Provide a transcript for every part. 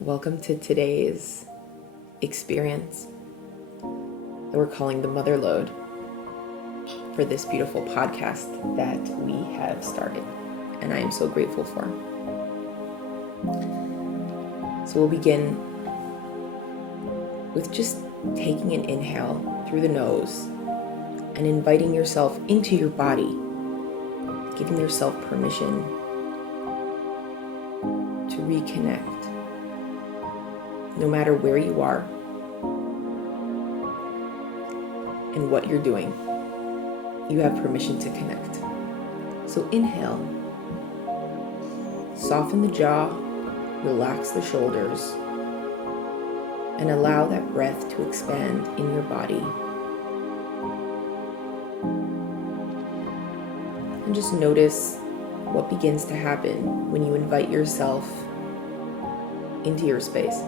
Welcome to today's experience that we're calling the Mother Load for this beautiful podcast that we have started, and I am so grateful for. So we'll begin with just taking an inhale through the nose and inviting yourself into your body, giving yourself permission to reconnect. No matter where you are and what you're doing, you have permission to connect. So inhale, soften the jaw, relax the shoulders, and allow that breath to expand in your body. And just notice what begins to happen when you invite yourself into your space.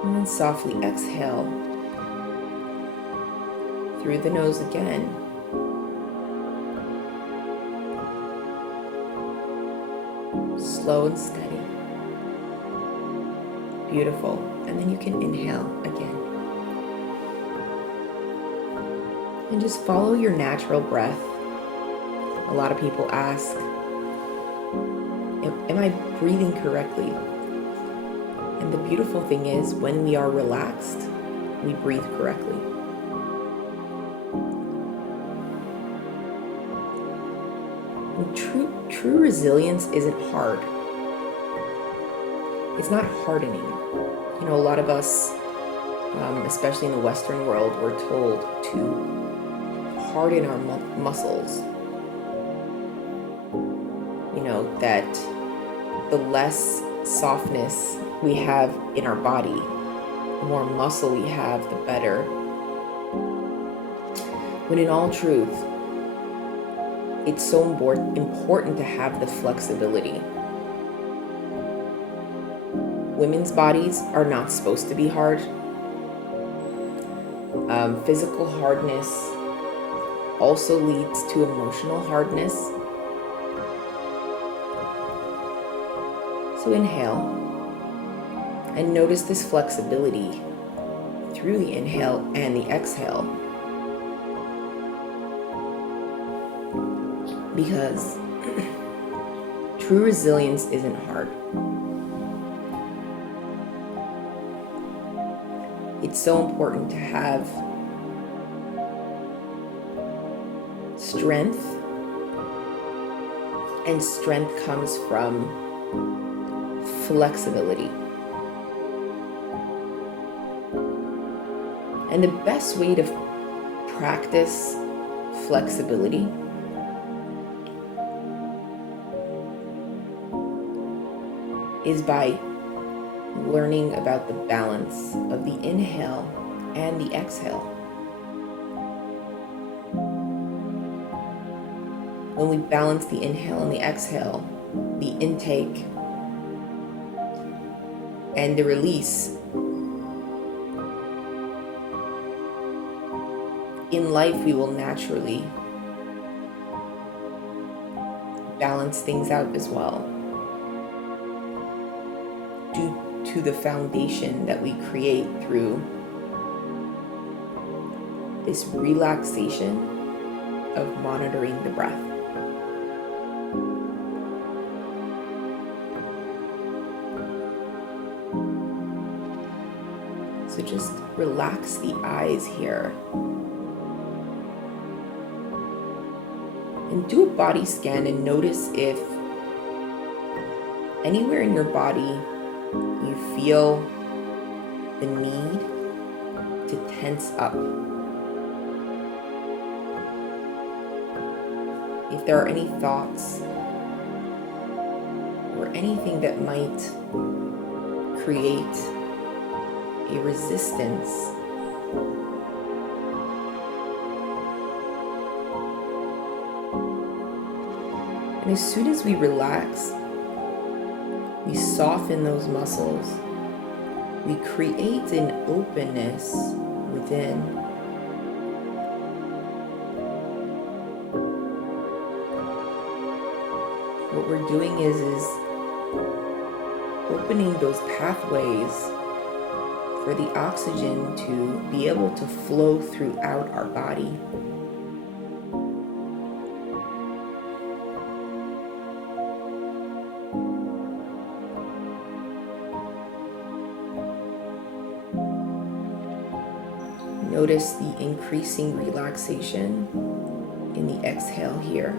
And then softly exhale through the nose again. Slow and steady. Beautiful. And then you can inhale again. And just follow your natural breath. A lot of people ask, am I breathing correctly? And the beautiful thing is, when we are relaxed, we breathe correctly. And true resilience isn't hard. It's not hardening. A lot of us, especially in the Western world, we're told to harden our muscles. That the less softness we have in our body, the more muscle we have, the better. When in all truth, it's so important to have the flexibility. Women's bodies are not supposed to be hard. Physical hardness also leads to emotional hardness. So inhale. And notice this flexibility through the inhale and the exhale. Because true resilience isn't hard. It's so important to have strength. And strength comes from flexibility. And the best way to practice flexibility is by learning about the balance of the inhale and the exhale. When we balance the inhale and the exhale, the intake and the release, in life, we will naturally balance things out as well, due to the foundation that we create through this relaxation of monitoring the breath. So just relax the eyes here. And do a body scan and notice if anywhere in your body you feel the need to tense up. If there are any thoughts or anything that might create a resistance, and as soon as we relax, we soften those muscles. We create an openness within. what we're doing is opening those pathways for the oxygen to be able to flow throughout our body. Notice the increasing relaxation in the exhale here.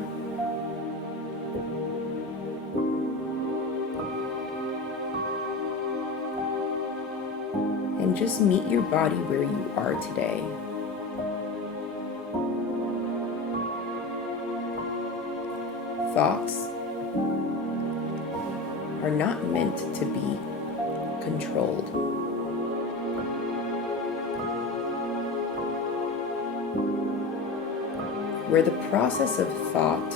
And just meet your body where you are today. Thoughts are not meant to be controlled. Where the process of thought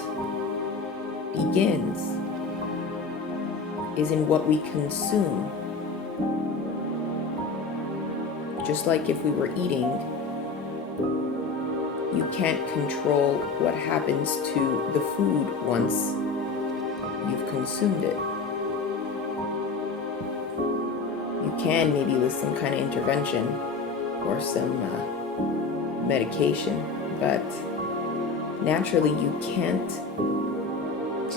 begins is in what we consume. Just like if we were eating, you can't control what happens to the food once you've consumed it. You can maybe with some kind of intervention or some medication, but naturally you can't.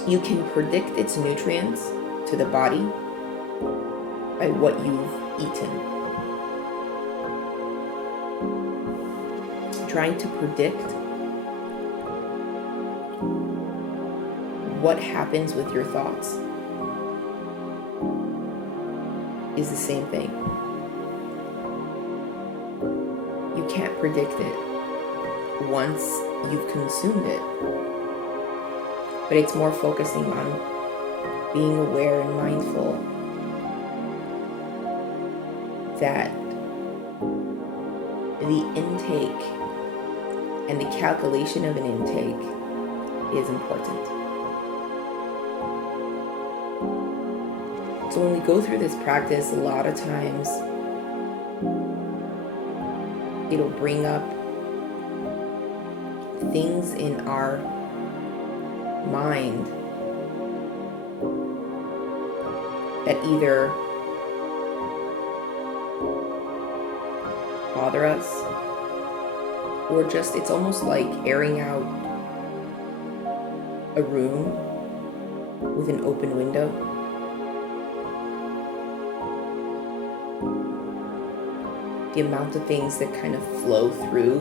You can predict its nutrients to the body by what you've eaten. Trying to predict what happens with your thoughts is the same thing. You can't predict it once you've consumed it, but it's more focusing on being aware and mindful that the intake and the calculation of an intake is important. So when we go through this practice, a lot of times it'll bring up things in our mind that either bother us, or just, it's almost like airing out a room with an open window. The amount of things that kind of flow through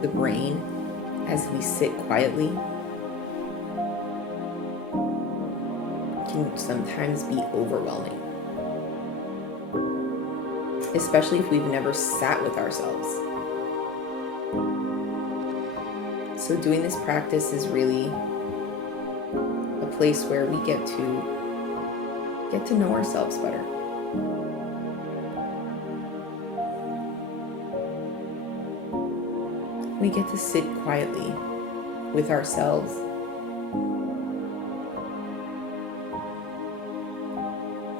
the brain as we sit quietly can sometimes be overwhelming, especially if we've never sat with ourselves. So doing this practice is really a place where we get to know ourselves better. We get to sit quietly with ourselves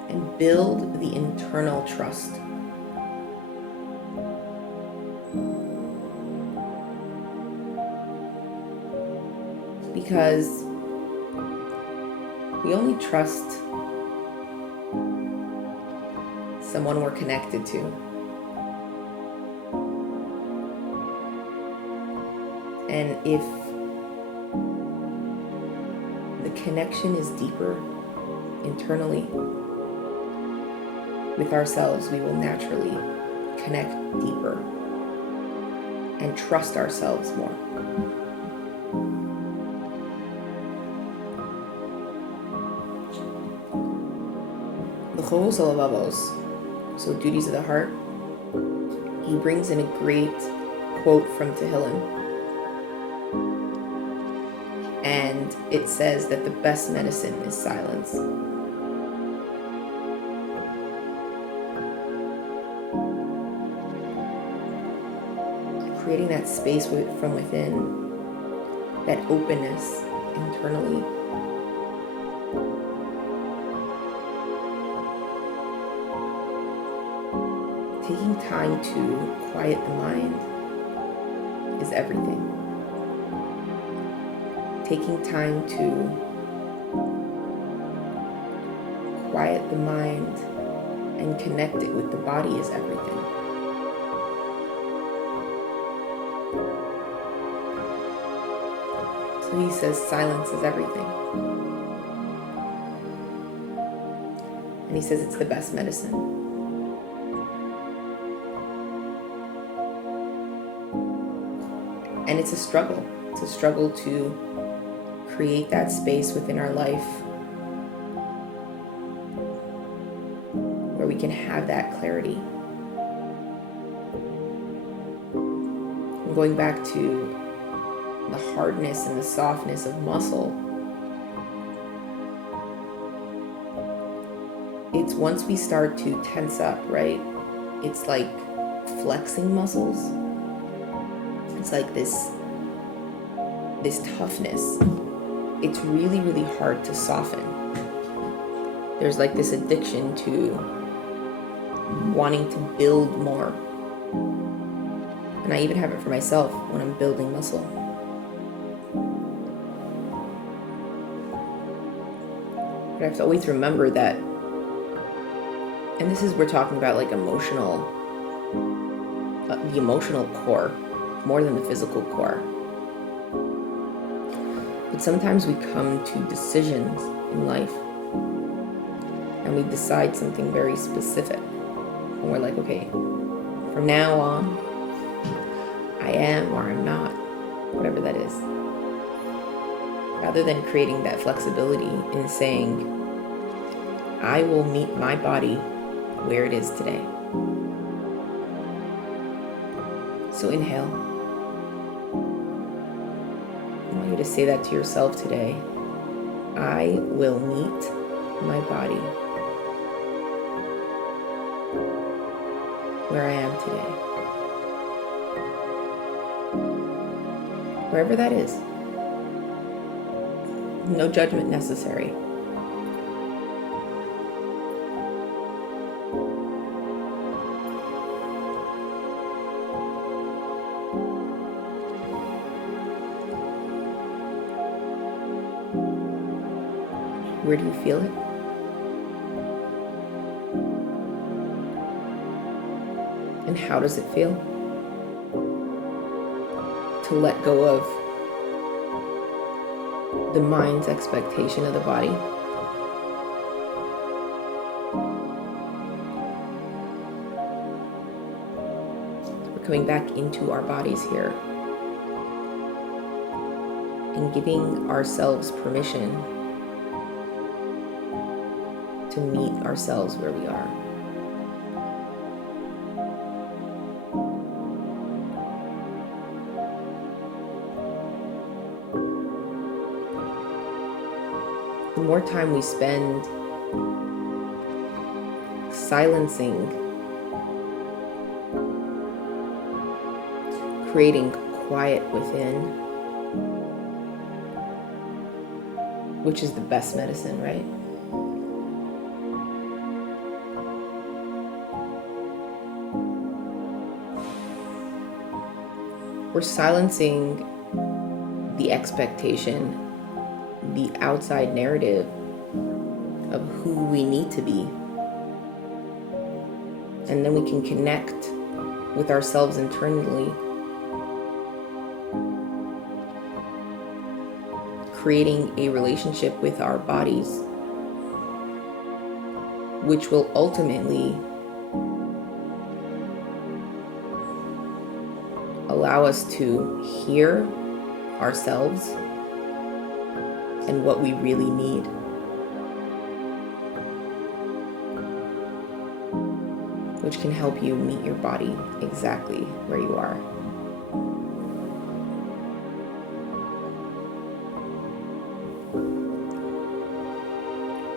and build the internal trust. Because we only trust someone we're connected to. And if the connection is deeper internally with ourselves, we will naturally connect deeper and trust ourselves more. The Chovos Halevavos, so duties of the heart, he brings in a great quote from Tehillim. And it says that the best medicine is silence. Creating that space from within, that openness internally. Taking time to quiet the mind is everything. Taking time to quiet the mind and connect it with the body is everything. So he says silence is everything. And he says it's the best medicine. And it's a struggle. It's a struggle to create that space within our life where we can have that clarity. And going back to the hardness and the softness of muscle, it's once we start to tense up, right? It's like flexing muscles. It's like this toughness. It's really, really hard to soften. There's like this addiction to wanting to build more. And I even have it for myself when I'm building muscle. But I have to always remember that, and this is, we're talking about like emotional, the emotional core, more than the physical core. But sometimes we come to decisions in life and we decide something very specific. And we're like, okay, from now on, I am or I'm not, whatever that is. Rather than creating that flexibility in saying, I will meet my body where it is today. So inhale. I want you to say that to yourself today. I will meet my body where I am today. Wherever that is. No judgment necessary. Where do you feel it? And how does it feel? To let go of the mind's expectation of the body. We're coming back into our bodies here and giving ourselves permission to meet ourselves where we are. The more time we spend silencing, creating quiet within, which is the best medicine, right? We're silencing the expectation, the outside narrative of who we need to be. And then we can connect with ourselves internally, creating a relationship with our bodies, which will ultimately allow us to hear ourselves and what we really need. Which can help you meet your body exactly where you are.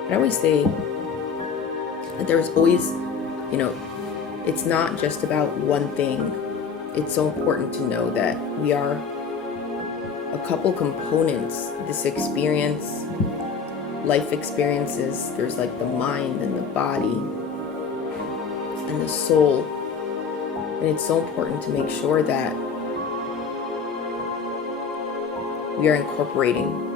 I always say that there's always, it's not just about one thing. It's so important to know that we are a couple components. This experience, life experiences, there's like the mind and the body and the soul. And it's so important to make sure that we are incorporating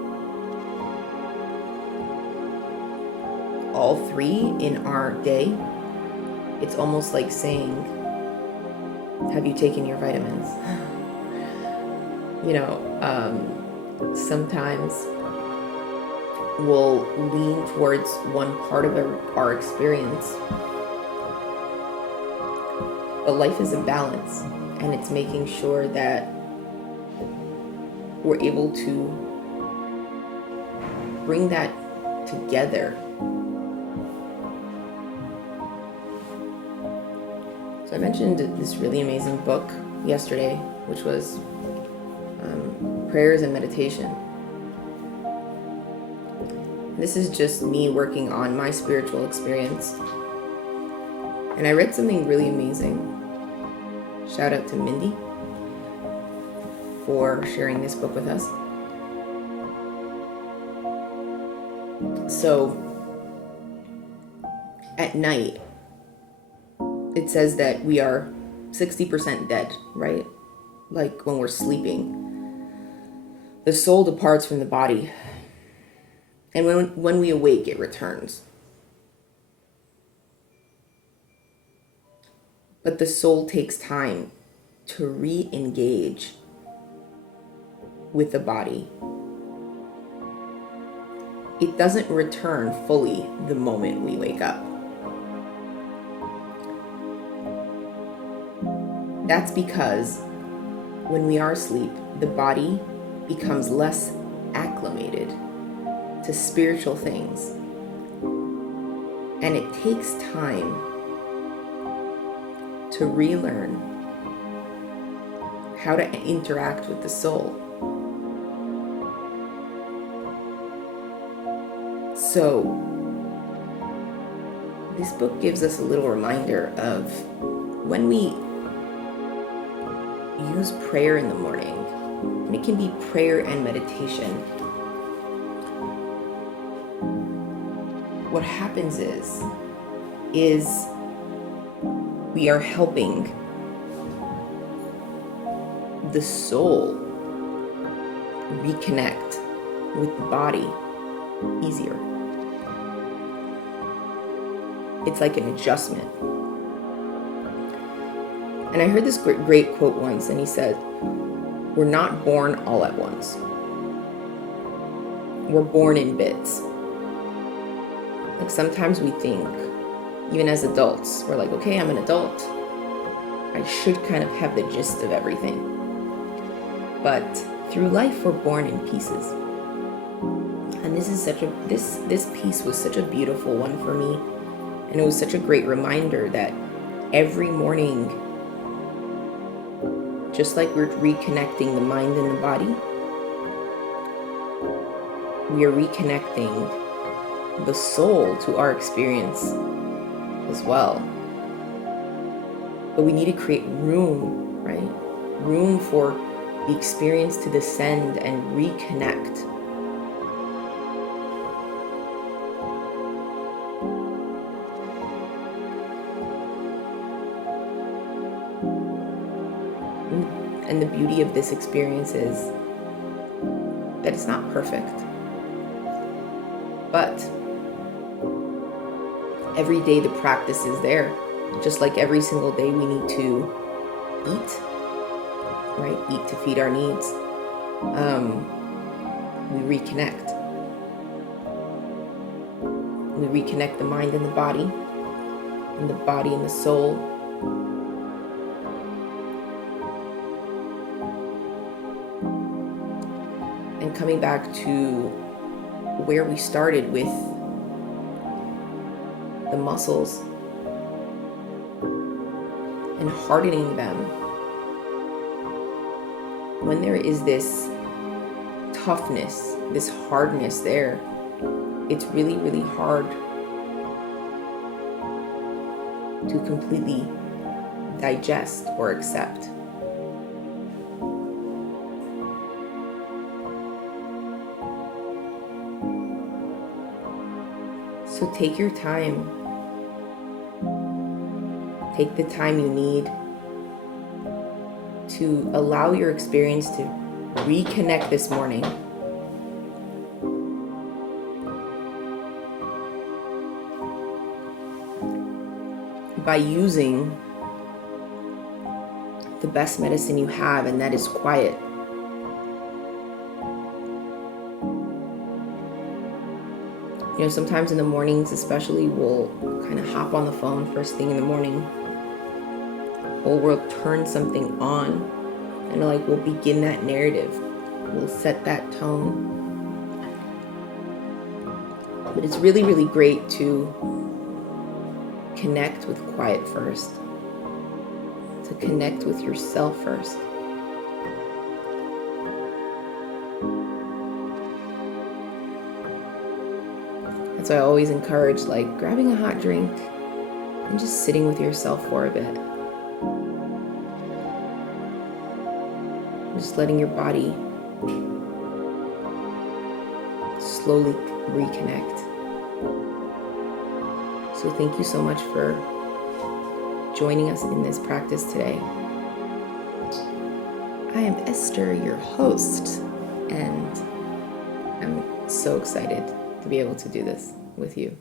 all three in our day, it's almost like saying, have you taken your vitamins? Sometimes we'll lean towards one part of our experience, but life is a balance, and it's making sure that we're able to bring that together. So I mentioned this really amazing book yesterday, which was Prayers and Meditation. This is just me working on my spiritual experience. And I read something really amazing. Shout out to Mindy for sharing this book with us. So, at night, it says that we are 60% dead, right? Like when we're sleeping. The soul departs from the body. And when we awake, it returns. But the soul takes time to re-engage with the body. It doesn't return fully the moment we wake up. That's because when we are asleep, the body becomes less acclimated to spiritual things. And it takes time to relearn how to interact with the soul. So, this book gives us a little reminder of when we use prayer in the morning, and it can be prayer and meditation. What happens is we are helping the soul reconnect with the body easier. It's like an adjustment. And I heard this great quote once, and he said, "We're not born all at once. We're born in bits." Like sometimes we think, even as adults, we're like, okay, I'm an adult. I should kind of have the gist of everything. But through life, we're born in pieces. And this piece was such a beautiful one for me. And it was such a great reminder that every morning, just like we're reconnecting the mind and the body, we are reconnecting the soul to our experience as well. But we need to create room, right? Room for the experience to descend and reconnect. And the beauty of this experience is that it's not perfect. But every day the practice is there. Just like every single day we need to eat, right? Eat to feed our needs. We reconnect. We reconnect the mind and the body and the soul. And coming back to where we started with the muscles and hardening them. When there is this toughness, this hardness there, it's really, really hard to completely digest or accept. So take your time. Take the time you need to allow your experience to reconnect this morning. by using the best medicine you have, and that is quiet. You know, sometimes in the mornings especially, we'll kind of hop on the phone first thing in the morning, or we'll turn something on, and like we'll begin that narrative. We'll set that tone. But it's really, really great to connect with quiet first, to connect with yourself first. So I always encourage like grabbing a hot drink and just sitting with yourself for a bit. Just letting your body slowly reconnect. So thank you so much for joining us in this practice today. I am Esther, your host, and I'm so excited to be able to do this with you.